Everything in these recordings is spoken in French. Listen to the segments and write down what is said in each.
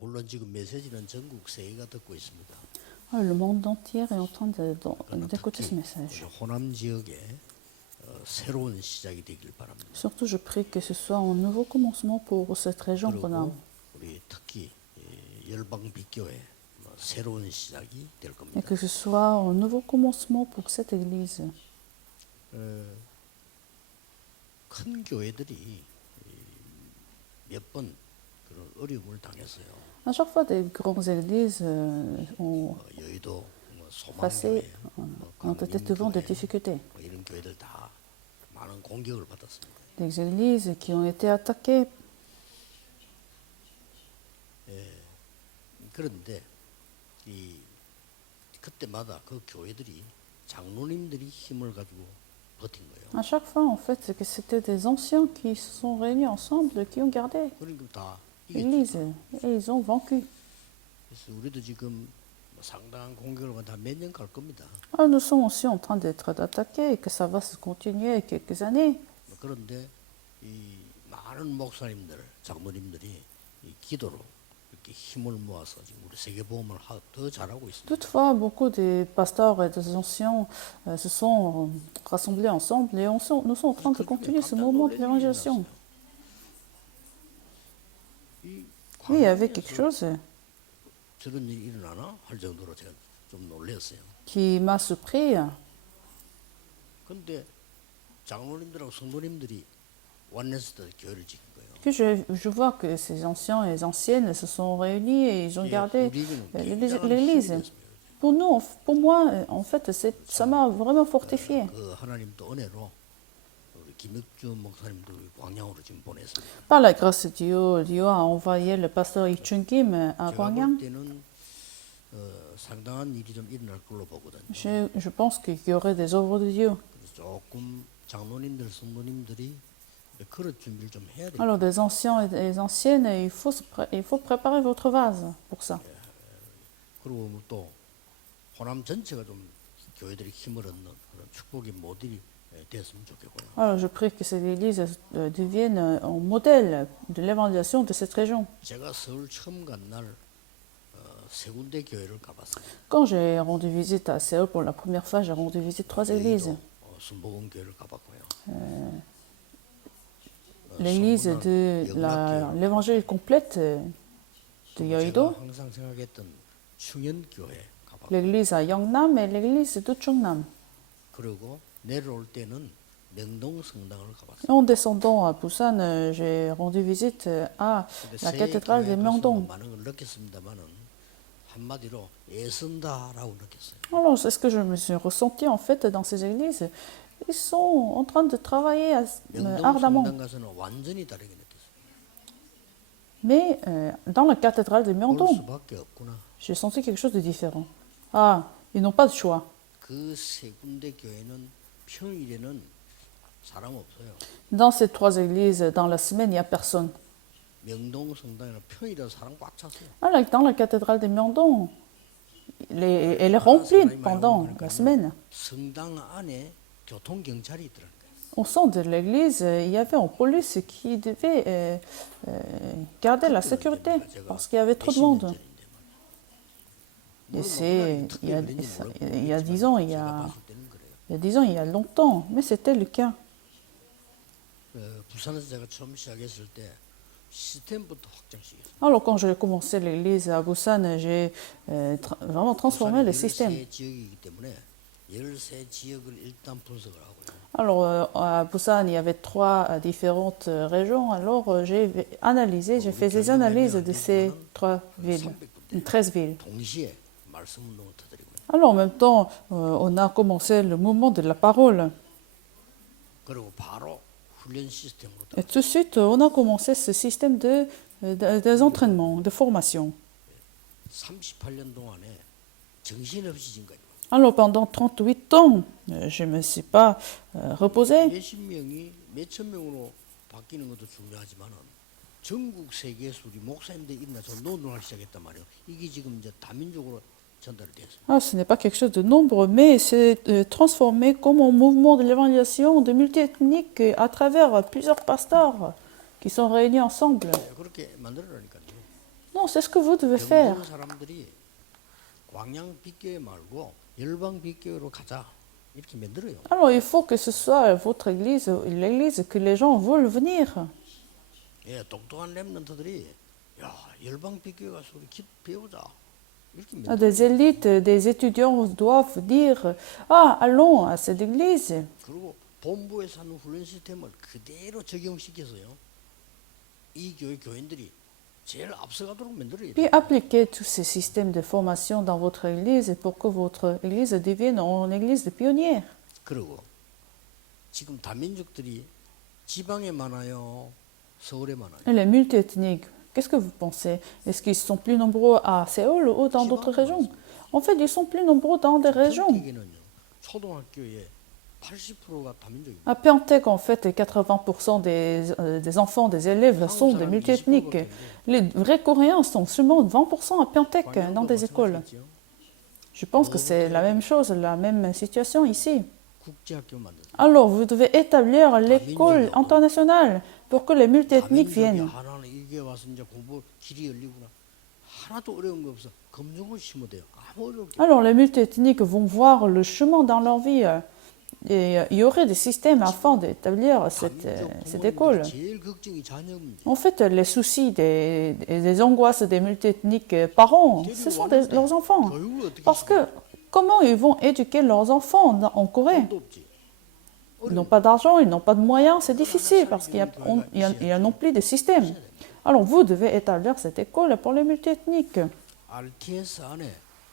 물론 지금 메시지는 전국 세계가 듣고 있습니다. Le monde entier est en train d'écouter ce 특히 message. 우리 호남 지역에 새로운 시작이 되길 바랍니다. Surtout, je prie que ce soit un nouveau commencement pour cette région Honam. 그리고 우리 특히 열방 빛교회 새로운 시작이 될 Et 겁니다. que ce soit un nouveau commencement pour cette église. 큰 교회들이 몇 번 그런 어려움을 당했어요. À chaque fois, des grandes églises ont 여의도, passé, 소망교회, ont été devant des difficultés. 이런 교회들 다 많은 공격을 받았습니다. Des églises qui ont été attaquées. 그런데 그때마다 그 교회들이 장로님들이 힘을 가지고 버틴 거예요. À chaque fois, en fait, c'est que c'était des anciens qui se sont réunis ensemble, qui ont gardé 그러니까 다 l'église. 이겼죠. Et ils ont vaincu. 그래서 우리도 지금 상당한 공격을 받아 몇 년 갈 겁니다. Alors, nous sommes aussi en train d'être attaqués et que ça va se continuer quelques années. 그런데 이 많은 목사님들, 장로님들이 이 기도로 이렇게 힘을 모아서 지금 우리 세계복음을 더 잘하고 있습니다. Toutefois, beaucoup des pasteurs et des anciens se sont rassemblés ensemble et nous sommes en train de continuer ce mouvement de l'évangélisation. Oui, il y avait quelque chose 저런 일이 일어나나 할 정도로 제가 좀 놀랐어요. qui m'a surpris. 근데 장로님들하고 성도님들이 원내스도 교회를 지킨 거예요. Que je vois que ces anciens et les anciennes se sont réunis et ils ont gardé l'église. Pour nous, pour moi, en fait, ça m'a vraiment fortifié. 그 하나님 또 은혜로 우리 김혁주 목사님도 광양으로 지금 보냈습니다. Par la grâce de Dieu, Dieu a envoyé le pasteur Lee Chung Kim à 제가 볼 Gwangyang. 때는 상당한 일이 좀 일어날 걸로 보거든요. Je pense qu'il y aurait des œuvres de Dieu. 그래서 조금 장로님들, 성도님들이 그릇 준비를 좀 해야 돼요. Alors, des anciens et des anciennes, il faut préparer votre vase pour ça. 그리고 또 호남 전체가 좀 교회들이 힘을 얻는 그런 축복의 모델이 됐으면 좋겠고요. Alors, je prie que cette église devienne un modèle de l'évangélisation de cette région. 제가 서울 처음 간 날 세 군데 교회를 가봤어요. Quand j'ai rendu visite à Séoul pour la première fois, j'ai rendu visite 3 églises. 순복음 교회를 가봤고요. L'église de l'évangile complète de Yeouido, 제가 항상 생각했던 충현 교회 가봤고, l'église à Yeongnam et l'église de Chungnam. 그리고 내려올 때는 명동 성당을 가봤어요. Et en descendant à Busan, j'ai rendu visite à 근데 la 세 cathédrale de 교회 가서 Myeongdong. 많은 걸 느꼈습니다만은 한마디로 애쓴다라고 느꼈어요. Alors, c'est ce que je me suis ressenti en fait dans ces églises. Ils sont en train de travailler 명동 ardemment. 성당 가서는 완전히 다르게 느꼈어요. Mais dans la cathédrale de 볼 Myeongdong, 수밖에 없구나. j'ai senti quelque chose de différent. Ah, ils n'ont pas de choix. 그 세 군데 교회는 평일에는 사람 없어요. Dans ces 3 églises, dans la semaine, il n'y a personne. 명동 성당에는 평일에 사람 꽉 찼어요. Alors, dans la cathédrale de Myeongdong, elle est remplie pendant la semaine. 성당 안에 교통 경찰이 있더라는 거예요. Au centre de l'église, il y avait un police qui devait garder la sécurité parce qu'il y avait trop de monde. Et il y a 10 ans, il y a 10 ans, il y a longtemps, mais c'était le cas. 부산에서 제가 처음 시작했을 때 시스템부터 확장시켰어요. Alors, quand j'ai commencé l'église à Busan, j'ai vraiment transformé le système. 13지역이기 때문에 13지역을 일단 분석을 하고요. Alors, à Busan, il y avait 3 différentes régions. Alors, j'ai fait des analyses de ces 3 villes, 13 villes. 동시에 말씀 운동을 터뜨리고요. Alors, en même temps, on a commencé le mouvement de la parole. 그리고 바로 훈련 시스템으로 Et tout de suite, on a commencé ce système des entraînements, de formation. 38년 동안에 정신없이 지금까지 Alors, pendant 38 ans, je ne me suis pas reposé. 몇십 명이 몇천 명으로 바뀌는 것도 중요하지만은 전국 세계에서 우리 목사님들이 일어나서 노동을 시작했단 말이에요. 이게 지금 이제 다민족으로 전달이 됐습니다. Ah, ce n'est pas quelque chose de nombre, mais c'est transformé comme un mouvement de l'évangélisation de multiethnique à travers plusieurs pasteurs qui sont réunis ensemble. 그렇게 만들어라니까요. Non, c'est ce que vous devez faire. 병든 사람들이 광양 빗교회 말고 열방 빗교회로 가자 이렇게 만들어요. Alors, il faut que ce soit votre église, l'église que les gens veulent venir. 예, 똑똑한 렘넌트들이 야 열방 빗교회 가서 우리 기 배우자 이렇게 만들어요. Des élites, des étudiants doivent dire ah, allons à cette église. 그리고 본부에서 하는 훈련 시스템을 그대로 적용시켜서요. 이 교회 교인들이 제일 앞서가도록 만들어야 Puis 돼요. appliquez tous ces systèmes de formation dans votre église pour que votre église devienne une église de pionniers. 그리고 지금 다민족들이 지방에 많아요, 서울에 많아요. Et les multiethniques, qu'est-ce que vous pensez? Est-ce qu'ils sont plus nombreux à Séoul ou dans d'autres régions? En fait, ils sont plus nombreux dans des régions. 평택에는요, 초등학교에 80%가 다민족입니다. À Pyeongtaek, en fait, 80% des enfants, des élèves sont des multiethniques. Les vrais Coréens sont seulement 20% à Pyeongtaek dans des écoles. Je pense que c'est la même chose, la même situation ici. 국제학교 만들어. Alors, vous devez établir l'école internationale pour que les multiethniques 다민족이 viennent. 하나는 이게 와서 이제 공부 길이 열리구나. 하나도 어려운 거 없어. 검정을 심어도 돼요. 아무 어려울 게. Alors, les multiethniques vont voir le chemin dans leur vie. Et il y aurait des systèmes afin d'établir cette école. 제일 걱정이 자녀 문제. En fait, les soucis des angoisses des multiethniques parents, ce sont leurs enfants. 교육을 어떻게 Parce que comment ils vont éduquer leurs enfants en Corée? 시켜도 없지. Ils n'ont pas d'argent, ils n'ont pas de moyens, c'est difficile parce qu'il y a non plus de système. Alors vous devez établir cette école pour les multiethniques. RTS 안에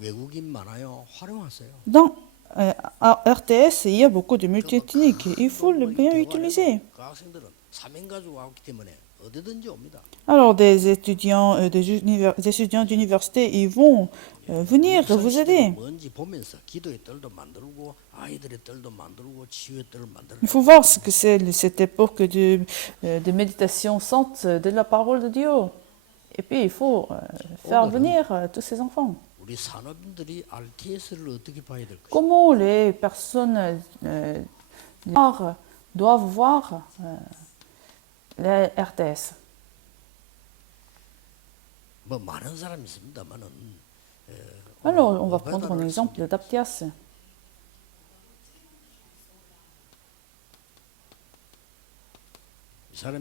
외국인 많아요. 활용하세요. Dans à RTS, il y a beaucoup de multiethniques. Il faut le bien utiliser. 그 학생들은 사명 가지고 왔기 때문에 어디든지 옵니다. Alors des étudiants, des étudiants d'université, ils vont venir vous aider. 뭔지 보면서 기도의 뜰도 만들고 아이들의 뜰도 만들고 치유의 뜰을 만들고. Il faut voir ce que c'est cette époque de méditation sainte de la parole de Dieu. Et puis il faut faire venir tous ces enfants. 우리 산업인들이 RTS를 어떻게 봐야 될까요? Comment les personnes noires doivent voir les RTS? 뭐 많은 사람이 있습니다만은. Alors, on va prendre un exemple d'Aptias.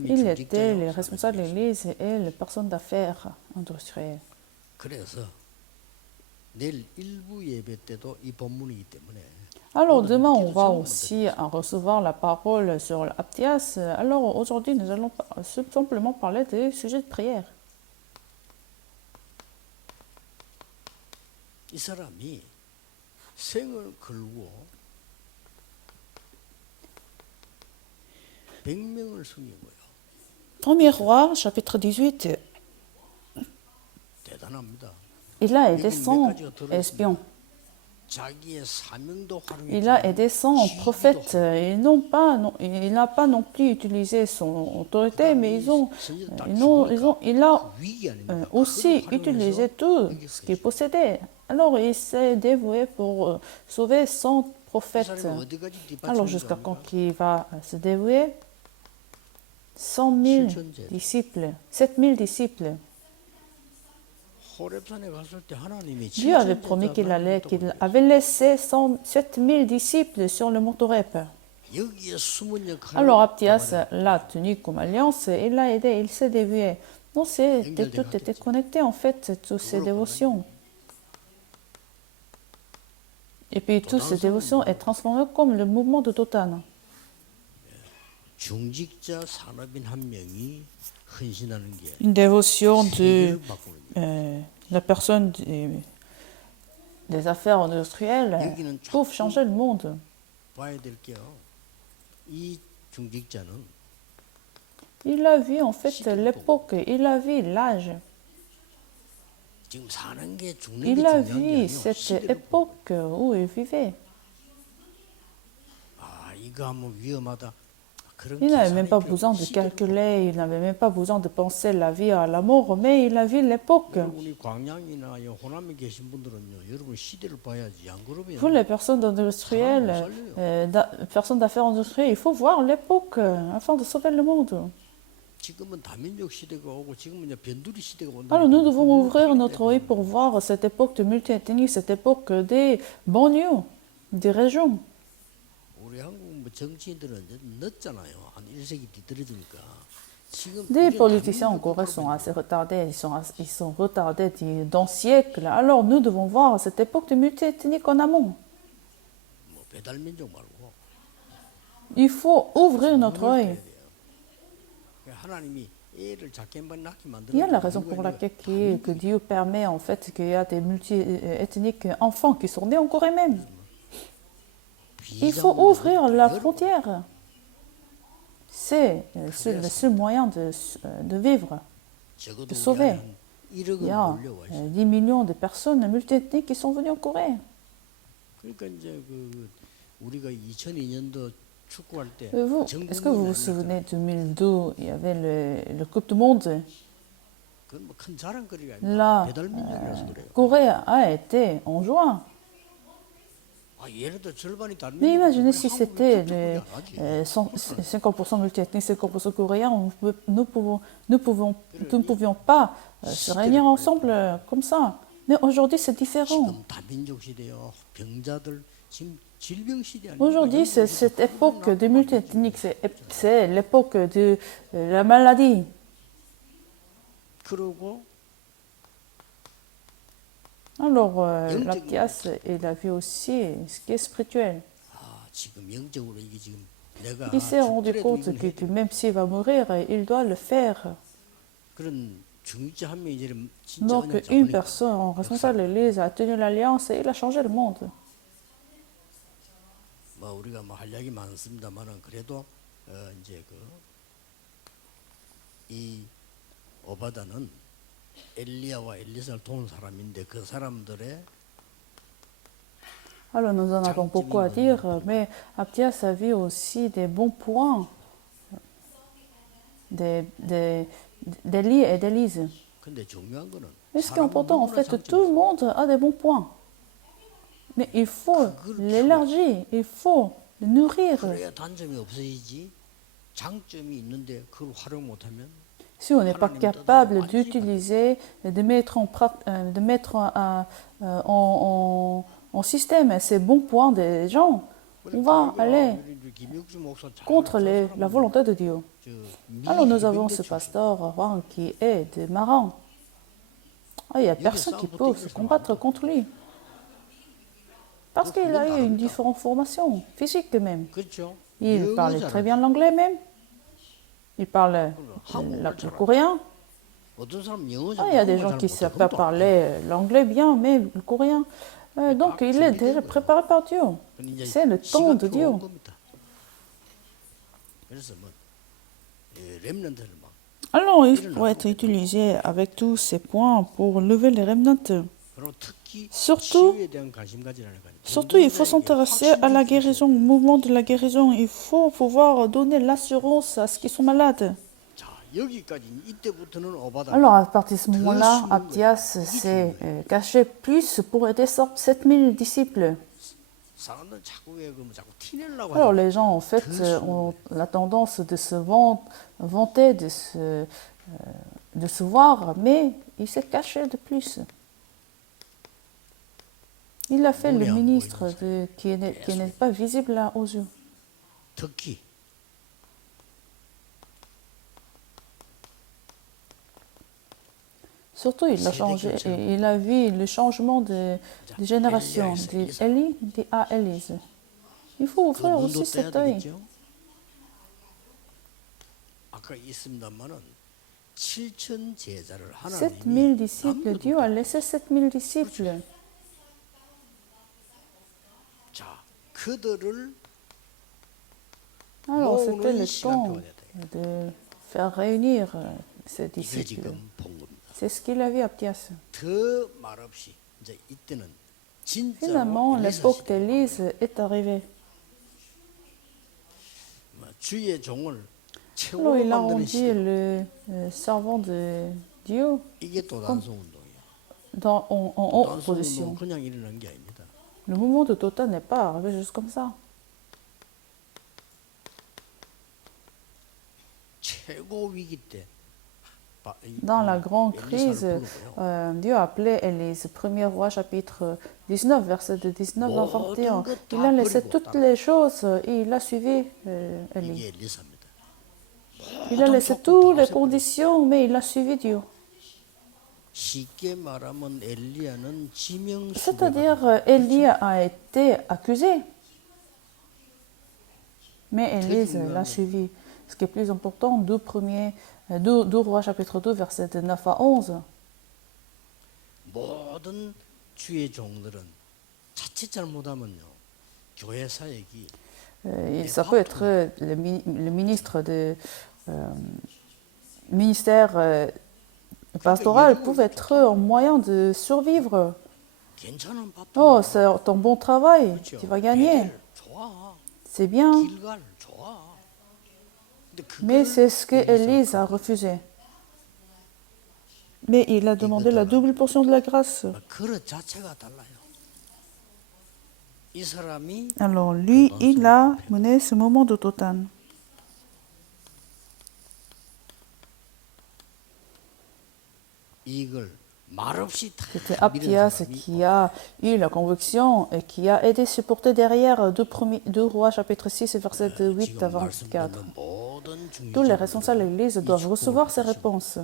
Il était le responsable de l'église et les personnes d'affaires industrielles. 그래서 내일 일부 예배 때도 이 본문이기 때문에. Alors demain, on va aussi recevoir la parole sur l'Aptias. Alors aujourd'hui, nous allons simplement parler des sujets de prière. 이 사람이 생을 걸고 100명을 섬긴 거예요. Premier roi, chapitre 18. 대단합니다. Il a aidé 100 espions. 자기의 사명도 Il a aidé 100 prophètes. Il n'a pas non plus utilisé son autorité, mais il a aussi utilisé tout ce qu'il possédait. Alors il s'est dévoué pour sauver 100 prophètes. Alors jusqu'à quand il va se dévouer? 100 000 disciples, 7 000 disciples. Dieu avait promis qu'il avait laissé 7 000 disciples sur le mont Horeb. Alors Aptias l'a tenu comme alliance, il l'a aidé, il s'est dévoué. Donc tout était connecté en fait, toutes ces dévotions. Et puis toutes ces dévotions est transformées comme le mouvement de Dotan. Une dévotion de la personne des affaires industrielles pour changer le monde. Il a vu en fait l'époque, il a vu l'âge. Il a vu cette époque où il vivait. Il n'avait même pas besoin de calculer, il n'avait même pas besoin de penser la vie à la mort, mais il a vu l'époque. Pour les personnes industrielles, personnes d'affaires industrielles, il faut voir l'époque afin de sauver le monde. 지금은 다민족 시대가 오고 지금은 이제 변두리 시대가 온다. Alors nous devons ouvrir notre œil pour voir cette époque de multiethnie, cette époque des banlieues, des régions. 우리 한국 뭐 정치인들은 이제 늦잖아요. 한 1세기 뒤떨어지니까. 지금 Des 우리는 politiciens en 다민족 Corée sont 국가로 assez retardés, ils sont retardés d'un siècle. Alors nous devons voir cette époque de multiethnique en amont. 뭐 배달민족 말고 Il faut ouvrir notre 눈을 œil. 떠야 돼요. 하나님이 애를 작게만 낳게 만드는 Il y a la 이유가 raison pour 이거예요. laquelle que Dieu permet en fait qu'il y a des multi-ethniques enfants qui sont nés en Corée même. Il faut ouvrir la frontière. C'est le seul moyen de vivre. 적어도 de sauver. 우리 한 1억은 Il y a 몰려와 있어. 10 millions de personnes multiethniques qui sont venues en Corée. 그러니까 이제 그 우리가 2002년도 축구할 때 Est-ce que vous vous souvenez, 2002, il y avait le Coupe du Monde. 그건 뭐 큰 자랑거리가 아니라 La 배달민족이라서 그래요. Corée a été en juin. 아, 예를 들어 절반이 다른 Mais imaginez si 민족이고 c'était 한국은 축구를 안 하지. 50% multiethnique, 50% coréen, nous ne pouvions pas se réunir ensemble comme ça. Mais aujourd'hui, c'est différent. 지금 다민족 시대요. 병자들 지금 질병 시대 아니에요. Aujourd'hui, c'est cette époque de multiethnique, c'est l'époque de la maladie. 그러고 Alors, la pièce, il a vu aussi ce qui est spirituel. 아, 지금 영적으로 이게 지금 내가 Il s'est rendu 죽더라도 compte 이걸 que même s'il va mourir, il doit le faire. 그런 중직자 한 명이 이제 진짜 Donc, 언약 une 잡으니까 personne responsable de l'Église a tenu l'alliance et il a changé le monde. 뭐 우리가 뭐 할 이야기 많습니다만은 그래도 이제 이 오바다는 엘리야와 엘리사를 도운 사람인데 그 사람들의 Alors, nous en avons beaucoup à dire, mais Abdias a vu aussi des bons points d'Élie et d'Élise. 근데 중요한 거는 Mais ce qui est important, en fait, tout le monde a des bons points. Mais il faut l'élargir, il faut le nourrir. 그래야 단점이 없어지지. 장점이 있는데 그걸 활용 못하면 Si on n'est pas capable d'utiliser, de mettre en système ces bons points des gens, on va aller contre la volonté de Dieu. Alors nous avons ce pasteur Wang qui est de Maran. Il n'y a personne qui peut se combattre contre lui. Parce qu'il a eu une différente formation, physique même. 그렇죠. Il parlait très bien l'anglais même. Il parle le coréen. 어떤 사람 영어 Il y a des gens qui ne savent pas parler l'anglais bien, mais le coréen. Donc il est déjà préparé par Dieu. C'est le temps de Dieu. 그래서 뭐 렘넌트를 막 Alors il faut être utilisé avec tous ces points pour lever les remnants. 그리고 특히 Surtout, 치유에 대한 관심 가지라는 거 아니에요. surtout, il faut s'intéresser à la guérison, au mouvement de la guérison. Il faut pouvoir donner l'assurance à ceux qui sont malades. 자, 여기까지 이때부터는 오바다. Alors, à partir de ce moment-là, Abdias s'est caché plus pour aider 7000 disciples. 사람들 자꾸 왜 그러면 자꾸 티내려고 Alors, 하죠. les gens, en fait, ont la tendance de se vanter, de se voir, mais il s'est caché de plus. Il a fait le ministre qui n'est pas visible là aux yeux. 특히 Surtout, il a changé, et il a vu le changement de génération, d'Élie à Élise. Il faut 그 ouvrir 눈도 aussi 떼야 cet œil. 되겠죠. 아까 있습니다만은 7천 제자를 7000 하나님이 disciples, Dieu a laissé 7000 disciples. 자, 그들을 Alors, c'était 모으는 le 시간표가 temps 됐다. de faire réunir ces 이게 disciples. 지금 본 겁니다. C'est ce qu'il a vu à Abdias. 더 말없이 이제 이때는 진짜로 Finalement, 엘리사 l'époque 시대. d'Élise est arrivée. 주의 종을 Alors, 최고로 il a 만드는 rendu 시대. le servant de Dieu 이게 도단성 운동이에요. en haute 도단성 position. 운동은 그냥 일어난 게 아닙니다. Le mouvement de Total n'est pas arrivé juste comme ça. 최고 위기 때 Dans la grande 엘리사를 crise, 불러고요. Dieu a appelé Élise, 1er roi chapitre 19, verset de 19 à 21. 모든 것 Il 다 a laissé 버리고 toutes 따라. les choses et il a suivi Élie. 이게 엘리사입니다. Il a 모든 laissé 조건 toutes 다 les 없애버려. conditions, mais il a suivi Dieu. 쉽게 말하면 엘리야는 지명수배가 C'est-à-dire, Élie a été accusé, mais Élise l'a suivi. Ce qui est plus important, 2 rois chapitre 2, verset de 9 à 11. 모든 주의 종들은 자칫 잘못하면요 교회 사역이 Et ça peut être le ministre de ministère pastoral peut être un moyen de survivre. 괜찮은 밥 Oh, c'est un bon travail, tu vas gagner, 베델 좋아 c'est bien. 길갈 좋아 근데 Mais 그걸 c'est ce que Élise a refusé. Mais il a demandé la double portion de la grâce. 그릇 자체가 달라요. 이 사람이 Alors lui, il a mené ce moment de Dothan. 이걸 말없이 다 C'était 밀은 Abdias 사람이 qui a eu la conviction et qui a aidé supporter derrière 2 rois chapitre 6 verset de 8 à 지금 24. 말씀드린 모든 Tous les 중직자들은 responsables de l'Église doivent recevoir ces réponses.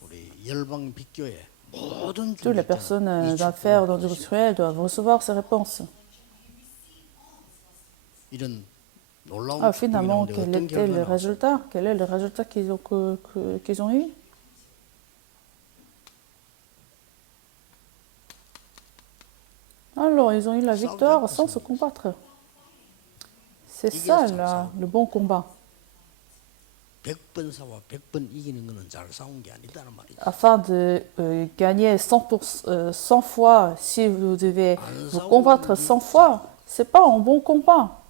우리 열방 빅교회 모든 Toutes les 중직자는 personnes 이 d'affaires 축복을 dans Israël doivent recevoir ces réponses. 이런 놀라운 Ah, 축복이 finalement, 나오는데 quel 어떤 était le 결과가 나왔어요? résultat? Quel est le résultat qu'ils ont eu? Alors, ils ont eu la victoire sans se combattre. C'est ça, là, le bon combat. 100번 싸워 100번 이기는 거는 잘 싸운 게 아니다는 말이죠. Afin de gagner 100 fois, si vous devez 안 vous 싸우는 combattre 게 100 fois, c'est pas un bon combat.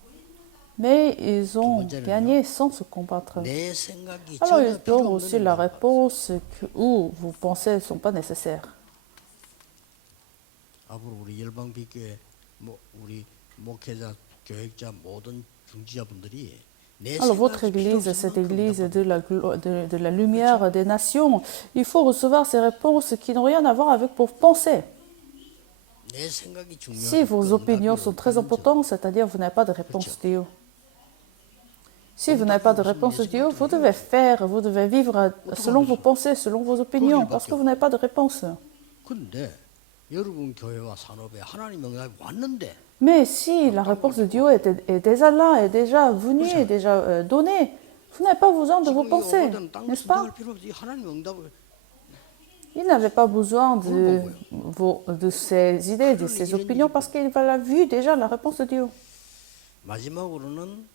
Mais ils ont 번째는요. gagné sans se combattre. 내 생각이 Alors, 전혀 ils 필요 donnent aussi 없는 la 거예요. réponse où vous pensez ne sont pas nécessaires. 앞으로 우리 열방 빅교회 우리 목회자, 교육자 모든 중지자분들이 내 Alors, votre 생각이 필요 église, 없을 cette 만큼 église 응답받아요. de la lumière des nations, il faut recevoir ces réponses qui n'ont rien à voir avec vos pensées. 내 생각이 중요하고 Si vos 그 opinions 응답이 sont très 없다는 importantes, c'est-à-dire vous n'avez pas de réponse Dieu. Si vous n'avez pas de réponse Dieu, vous devez faire, vous devez vivre selon vos pensées, selon vos opinions, parce que vous n'avez pas de réponse. 근데 여러분 교회와 산업에 하나님 응답이 왔는데 Mais si la réponse de Dieu est déjà là, est déjà venue, est déjà donnée, vous n'avez pas besoin de vos 지금 이 pensées, 오거든 땅 n'est-ce pas? 선택할 필요 없이 하나님 응답을 Il n'avait pas besoin de ses idées, de ses opinions, parce qu'il a vu déjà la réponse de Dieu. 마지막으로는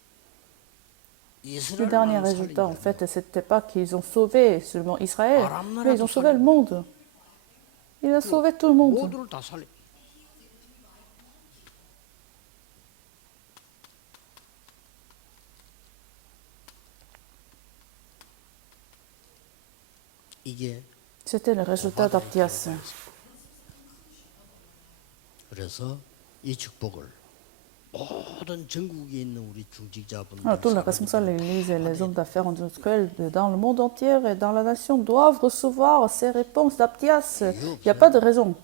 Le dernier 이스라엘만 résultat, en 살리면 fait, c'était pas qu'ils ont sauvé seulement Israël, mais ils ont sauvé le monde. Il a sauvé tout le monde. 모두를 다 살리. 이게 C'était le résultat d'Abdias. 그래서 이 축복을 모든 전국에 있는 우리 중직자분들, Alors, tous les responsables de l'Église et les hommes d'affaires industriels dans le monde entier et dans la nation doivent recevoir ces réponses d'Abdias. Il n'y a pas de raison.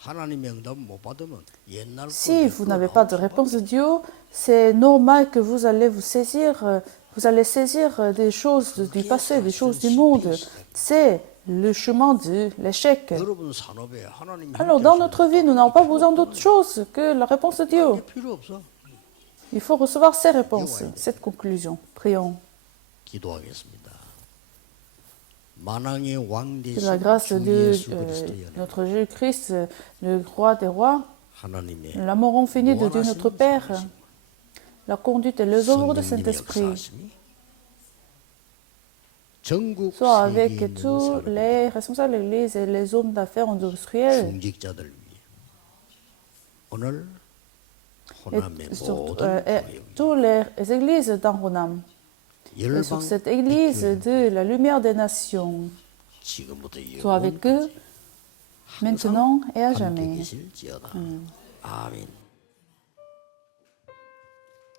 하나님의 응답 못 받으면 옛날 Si vous n'avez pas de réponse de Dieu, c'est normal que vous allez vous allez saisir des choses du passé, des choses du monde. C'est le chemin de l'échec. 여러분 산업에 하나님이 Alors, dans notre vie, nous n'avons pas besoin d'autre chose que la réponse de Dieu. 필요 없어. Il faut recevoir ces réponses, cette conclusion. Prions. 기도하겠습니다. 만왕의 왕 Que 되신 la grâce 주 de 예수 그리스도의 은혜, notre Jésus-Christ, le roi des rois, 하나님의 l'amour infini de Dieu notre Père, la conduite et les œuvres du 성령님의 Saint-Esprit 역사하심이 전국 soient 세계에 avec 있는 tous 사람, les responsables de l'Église et les hommes d'affaires industriels 중직자들 위해 오늘 et, 호남의 모든 et 교회 toutes les églises dans Ronam. Et sur cette église de la lumière des nations, 지금부터 soit avec eux maintenant et à 함께 jamais. 계실지어다. 아멘.